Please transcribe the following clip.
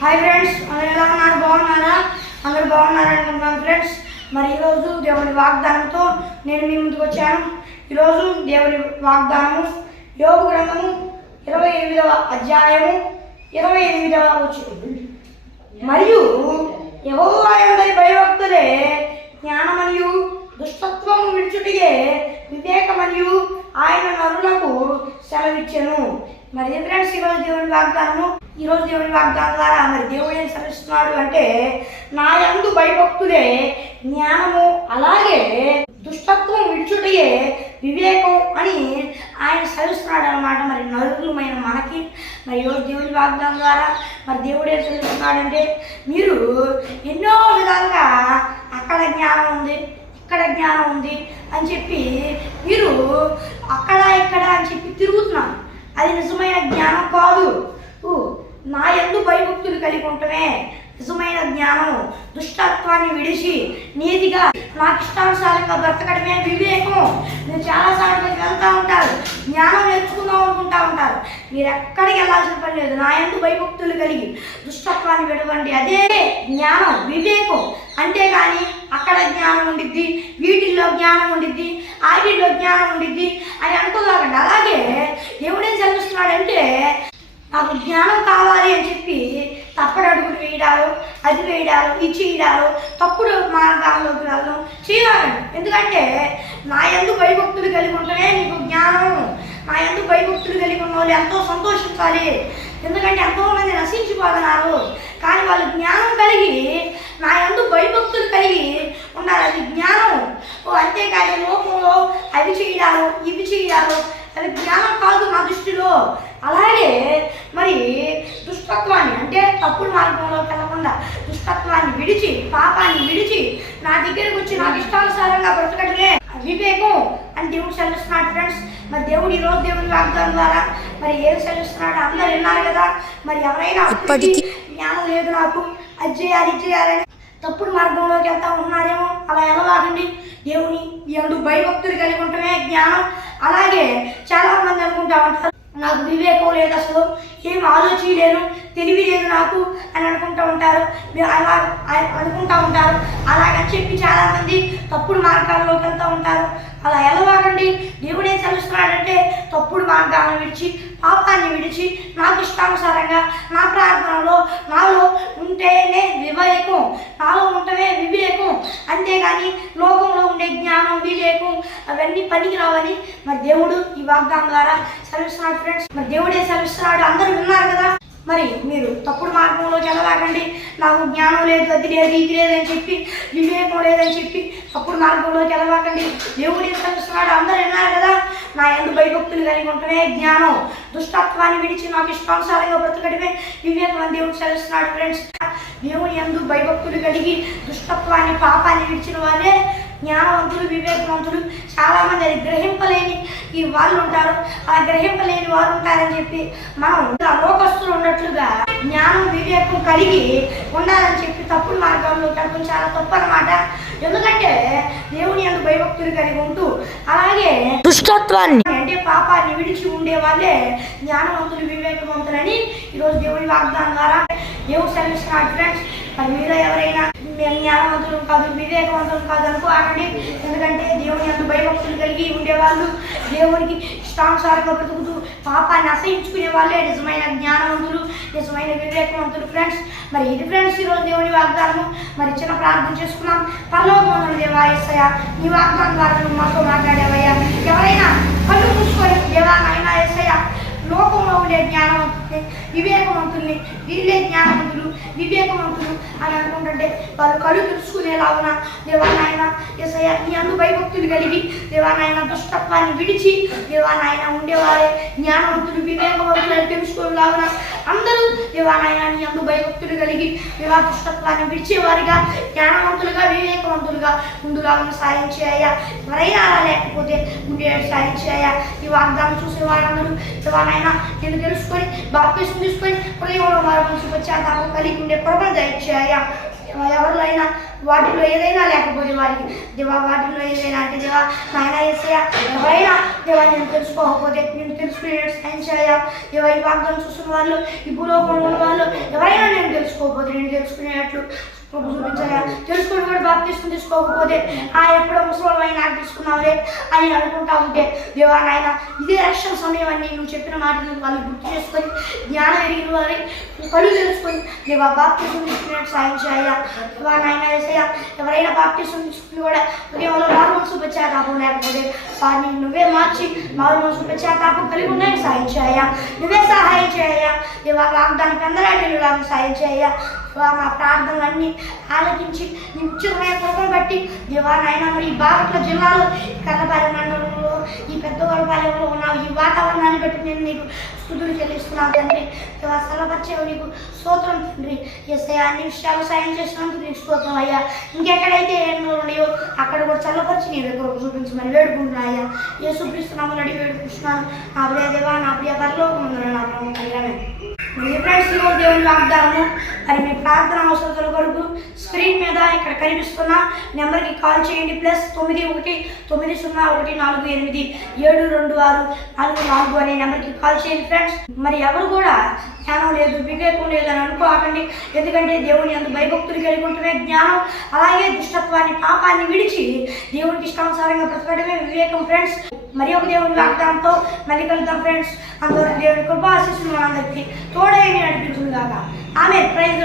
Hi friends అందరు ఎలా ఉన్నారు? బాగున్నారా? అందరు బాగున్నారనుకుంటున్నాను ఫ్రెండ్స్ మరి ఈరోజు దేవుని వాగ్దానంతో నేను మీ ముందుకు వచ్చాను. ఈరోజు దేవుని వాగ్దానము యోగ గ్రంథము ఇరవై ఎనిమిదవ అధ్యాయము ఇరవై ఎనిమిదవ వచ్చు మరియు యహోవాయందరి భయభక్తులే జ్ఞానమనియు దుష్టత్వము విడుచుటియే వివేకమనియు ఆయన నరులకు సెలవిచ్చను. మరి ఫ్రెండ్స్ ఈరోజు దేవుని వాగ్దానము ఈరోజు దేవుని వాగ్దానం ద్వారా మరి దేవుడు ఏం సెలవిస్తున్నాడు అంటే నా యందు భయభక్తులే జ్ఞానము అలాగే దుష్టత్వం విడుచుటయే వివేకం అని ఆయన సెలవిస్తున్నాడు అనమాట మరి నరులమైన మనకి మరి ఈరోజు దేవుని వాగ్దానం ద్వారా మరి దేవుడు ఏం సెలవిస్తున్నాడంటే మీరు ఎన్నో విధాలుగా అక్కడ జ్ఞానం ఉంది ఇక్కడ జ్ఞానం ఉంది అని చెప్పి మీరు అక్కడ ఇక్కడ అని చెప్పి తిరుగుతున్నారు. అది నిజమైన జ్ఞానం కాదు. నా ఎందు భయభక్తులు కలిగి ఉండటమే నిజమైన జ్ఞానం దుష్టత్వాన్ని విడిచి నీతిగా నాకిష్టానుసారంగా బ్రతకడమే వివేకం మీరు చాలా సార్లు వెళ్తూ ఉంటారు జ్ఞానం నేర్చుకుందాం అనుకుంటా ఉంటారు. మీరు ఎక్కడికి వెళ్ళాల్సిన పని లేదు. నా ఎందు భయభక్తులు కలిగి దుష్టత్వాన్ని విడవండి. అదే జ్ఞానం వివేకం. అంతేగాని అక్కడ జ్ఞానం ఉండిద్ది వీటిల్లో జ్ఞానం ఉండిద్ది ఆటిల్లో జ్ఞానం ఉండిద్ది అని అనుకోగలండి అలా నాకు జ్ఞానం కావాలి అని చెప్పి తప్పుడు అడుగులు వేయడాలు అది వేయడాలు ఇది చేయడాలు తప్పుడు మార్గాల్లోకి వెళ్ళడం చేయాలండి ఎందుకంటే నా ఎందుకు భయభక్తులు కలిగి ఉంటేనే నీకు జ్ఞానం నా ఎందుకు భయభక్తులు కలిగి ఉన్న వాళ్ళు ఎంతో సంతోషించాలి. ఎందుకంటే ఎంతోమంది నశించిపోతున్నారు. కానీ వాళ్ళు జ్ఞానం కలిగి నా ఎందుకు భయభక్తులు కలిగి ఉండాలి అది జ్ఞానం ఓ అంతేకాని లోకంలో అవి చేయడాలు ఇవి చేయడాలు అది జ్ఞానం కాదు నా దృష్టిలో. అలాగే మరి దుష్టత్వాన్ని అంటే తప్పుడు మార్గంలోకి వెళ్ళకుండా దుష్టత్వాన్ని విడిచి పాపాన్ని విడిచి నా దగ్గరకు వచ్చి నాకు ఇష్టానుసారంగా బ్రతకడమే వివేకం అని దేవుడు సెలవిస్తున్నాడు ఫ్రెండ్స్ మరి దేవుడు ఈ రోజు దేవుడి వాగ్దానం ద్వారా మరి ఏం సెలవిస్తున్నాడు? అందరు విన్నారు కదా? మరి ఎవరైనా జ్ఞానం లేదు నాకు. అది చేయాలి ఇది చేయాలని తప్పుడు మార్గంలోకి వెళ్తా ఉన్నారేమో? అలా వెళ్ళవాకండి దేవుని ఎందు భయభక్తులు కలిగి ఉండటమే జ్ఞానం. అలాగే చాలా మంది అనుకుంటా ఉంటారు నాకు వివేకం లేదు అసలు. ఏం ఆలోచించలేను తెలివి లేదు నాకు అని అనుకుంటూ ఉంటారు. అలా అనుకుంటూ ఉంటారు. అలాగని చెప్పి చాలామంది తప్పుడు మార్గాల్లోకి వెళ్తూ ఉంటారు. అలా వెళ్ళవాకండి దేవుడు ఏం చదువుతున్నాడంటే తప్పుడు మార్గాలను విడిచి పాపాన్ని విడిచి నాకు ఇష్టానుసారంగా నా ప్రార్థనలో నాలో ఉంటేనే వివేకం నాలో ఉంటమే వివేకం. అంతేగాని లోకంలో అవన్నీ పనికి రావని మరి దేవుడు ఈ వాగ్దానం ద్వారా సెలవిస్తున్నాడు ఫ్రెండ్స్ మరి దేవుడే సెలవిస్తున్నాడు. అందరూ విన్నారు కదా. మరి మీరు తప్పుడు మార్గంలో చదవకండి నాకు జ్ఞానం లేదు అది లేదు ఇది లేదని చెప్పి వివేకం లేదని చెప్పి తప్పుడు మార్గంలో చదవకండి దేవుడు ఏం సెలవిస్తున్నాడు. అందరూ విన్నారు కదా. నా ఎందు భయభక్తులు కలిగి ఉంటమే జ్ఞానం దుష్టత్వాన్ని విడిచి నాకు ఇష్టానుసారంగా బ్రతకడమే వివేకం దేవుడు సెలవిస్తున్నాడు ఫ్రెండ్స్ దేవుని ఎందు భయభక్తులు కలిగి దుష్టత్వాన్ని పాపాన్ని విడిచిన వాళ్ళే జ్ఞానవంతులు వివేకవంతులు చాలామంది అది గ్రహింపలేని ఈ వాళ్ళు ఉంటారు ఆ గ్రహింపలేని వారు ఉంటారని చెప్పి మనం లోకస్తులు ఉన్నట్లుగా జ్ఞానం వివేకం కలిగి ఉండాలని చెప్పి తప్పుడు మార్గంలో కడపడం చాలా తప్పు అనమాట ఎందుకంటే దేవుని ఎందు భయభక్తులు కలిగి ఉంటూ అలాగే దుష్టత్వాన్ని అంటే పాపాన్ని విడిచి ఉండే వాళ్ళే జ్ఞానవంతులు వివేకవంతులని ఈరోజు దేవుని వాగ్దానం ద్వారా దేవుడు సెలవిస్తున్నాడు. ఫ్రెండ్స్ మరి మీలో ఎవరైనా జ్ఞానవంతులు కాదు వివేకవంతులు కాదు అనుకోకండి ఎందుకంటే దేవుని అంత భయభక్తులు కలిగి ఉండేవాళ్ళు. దేవునికి ఇష్టానుసారంగా బ్రతుకుతూ పాపాన్ని అసహించుకునే వాళ్ళే నిజమైన జ్ఞానవంతులు నిజమైన వివేకవంతులు ఫ్రెండ్స్ మరి ఇది ఫ్రెండ్స్ ఈరోజు దేవుని వాగ్దానము. మరి చిన్న ప్రార్థన చేసుకున్నాం. పరలోకమందుల దేవా యేసయ్య నీ వాగ్దానం ద్వారా నువ్వు మాతో మాట్లాడేవయ్యా. ఎవరైనా కళ్ళు మూసుకొని దేవా నాయనా యేసయ్య లోకంలో ఉండే జ్ఞానవంతుల్ని వివేకవంతుల్ని వీళ్ళే జ్ఞానవంతులు వివేకవంతులు అని అనుకుంటుంటే వాళ్ళు కళ్ళు తెలుసుకునేలాగున దేవానాయన ఎసయ నీ అందు భయభక్తులు కలిగి దేవానాయన దుష్టత్వాన్ని విడిచి దేవానాయన ఉండేవారే జ్ఞానవంతులు వివేకవంతులు అని తెలుసుకునేలాగున అందరూ దేవానాయన అందు భయభక్తులు కలిగి దేవా దుష్టత్వాన్ని విడిచేవారిగా జ్ఞానవంతులుగా వివేకవంతులుగా ముందులాగా సాయం చేయ. ఎవరైనా అలా లేకపోతే ఉండే సాయం చేయ. ఈ వాగ్దానం చూసే వారందరూ దేవానాయన నేను తెలుసుకొని బాప్తీసం తీసుకొని హృదయంలో వారి మనసు వచ్చేదాకా కలిగి ఉండే ప్రభలు దయచేయ ఎవరిలో అయినా వాటిలో ఏదైనా లేకపోతే వారికి దేవా వాటిలో ఏదైనా అంటే దేవా నాయన ఏసయ్య ఎవరైనా నేను తెలుసుకోకపోతే నేను తెలుసుకునే సాయం చేయ ఎవరి వాగ్దానం చూస్తున్న వాళ్ళు ఈ భూలోకంలో ఉన్న వాళ్ళు ఎవరైనా నేను తెలుసుకోకపోతే నేను తెలుసుకునేటట్లు కృప చూపించాయా తెలుసుకుని కూడా బాప్తిస్మం తీసుకోకపోతే ఆ ఎప్పుడో ముసలి అయినా తీసుకున్నావులే అని అనుకుంటా ఉంటే దేవా నాయన ఇదే రక్షణ సమయం అని నువ్వు చెప్పిన మాటలు వాళ్ళు గుర్తు చేసుకొని జ్ఞానం ఎరిగిన వారి పనులు తెలుసుకొని దేవా బాప్తిస్మం తీసుకునేట్టు సాయం చేయ దేవా నాయన ఏసయ్య ఎవరైనా బాప్తిస్మం తీసుకుని కూడా ఉదయంలో మారు మనసు పశ్చాత్తాపం లేకపోతే వారిని నువ్వే మార్చి మారు మనసు పశ్చాత్తాపం కలిగి ఉన్నాయని సాయం చేయ నువ్వే సహాయం చేయ దేవా వాగ్దానికి అందరూ సాయం చేయ మా ప్రార్థనలన్నీ ఆలకించి నిత్యమైన ఉచితమైన కృపను బట్టి దేవా మరి ఈ బాపట్ల జిల్లాలో ఈ మండలంలో ఈ పెద్దగోడపాలెంలో ఉన్న ఈ వాతావరణాన్ని బట్టి నేను నీకు స్థుతులు చెల్లిస్తున్నాను తండ్రి. దేవా స్థలపరిచేవు నీకు స్తోత్రం తండ్రి. ఎస్ఐ అన్ని విషయాలు సాయం చేసినందుకు నీకు స్తోత్రం అయ్యా. ఇంకెక్కడైతే ఎన్నో ఉన్నాయో అక్కడ కూడా చల్లపరిచి నీ దగ్గర చూపించమని వేడుకుంటున్నా అయ్యా. ఏ చూపిస్తున్నాము నడి వేడుకుంటున్నాను. నా ప్రియ దేవా నా ప్రియ పరలోకం నా ప్రభు కళ్యాణం మరి ఫ్రెండ్స్ దేవుని వాగ్దానము. మరి మీ ప్రార్థన అవసరాల కొరకు స్క్రీన్ మీద ఇక్కడ కనిపిస్తున్న నెంబర్కి కాల్ చేయండి. ప్లస్ తొమ్మిది ఒకటి తొమ్మిది సున్నా ఒకటి నాలుగు ఎనిమిది ఏడు రెండు ఆరు నాలుగు నాలుగు అనే నెంబర్కి కాల్ చేయండి ఫ్రెండ్స్. మరి ఎవరు కూడా జ్ఞానం లేదు వివేకం లేదని అనుకోకండి. ఎందుకంటే దేవుని అంత భయభక్తులు కలిగి ఉంటమే జ్ఞానం అలాగే దుష్టత్వాన్ని పాపాన్ని విడిచి దేవునికి ఇష్టానుసారంగా బ్రతకడమే వివేకం ఫ్రెండ్స్. మరి ఒక దేవుని వాగ్దానంతో మళ్ళీ కలుద్దాం ఫ్రెండ్స్ అందరూ దేవుని కృపా ఆశీస్సులు మనందరికీ తోడైన నడిపించుగాక ఆమె ప్రైజ్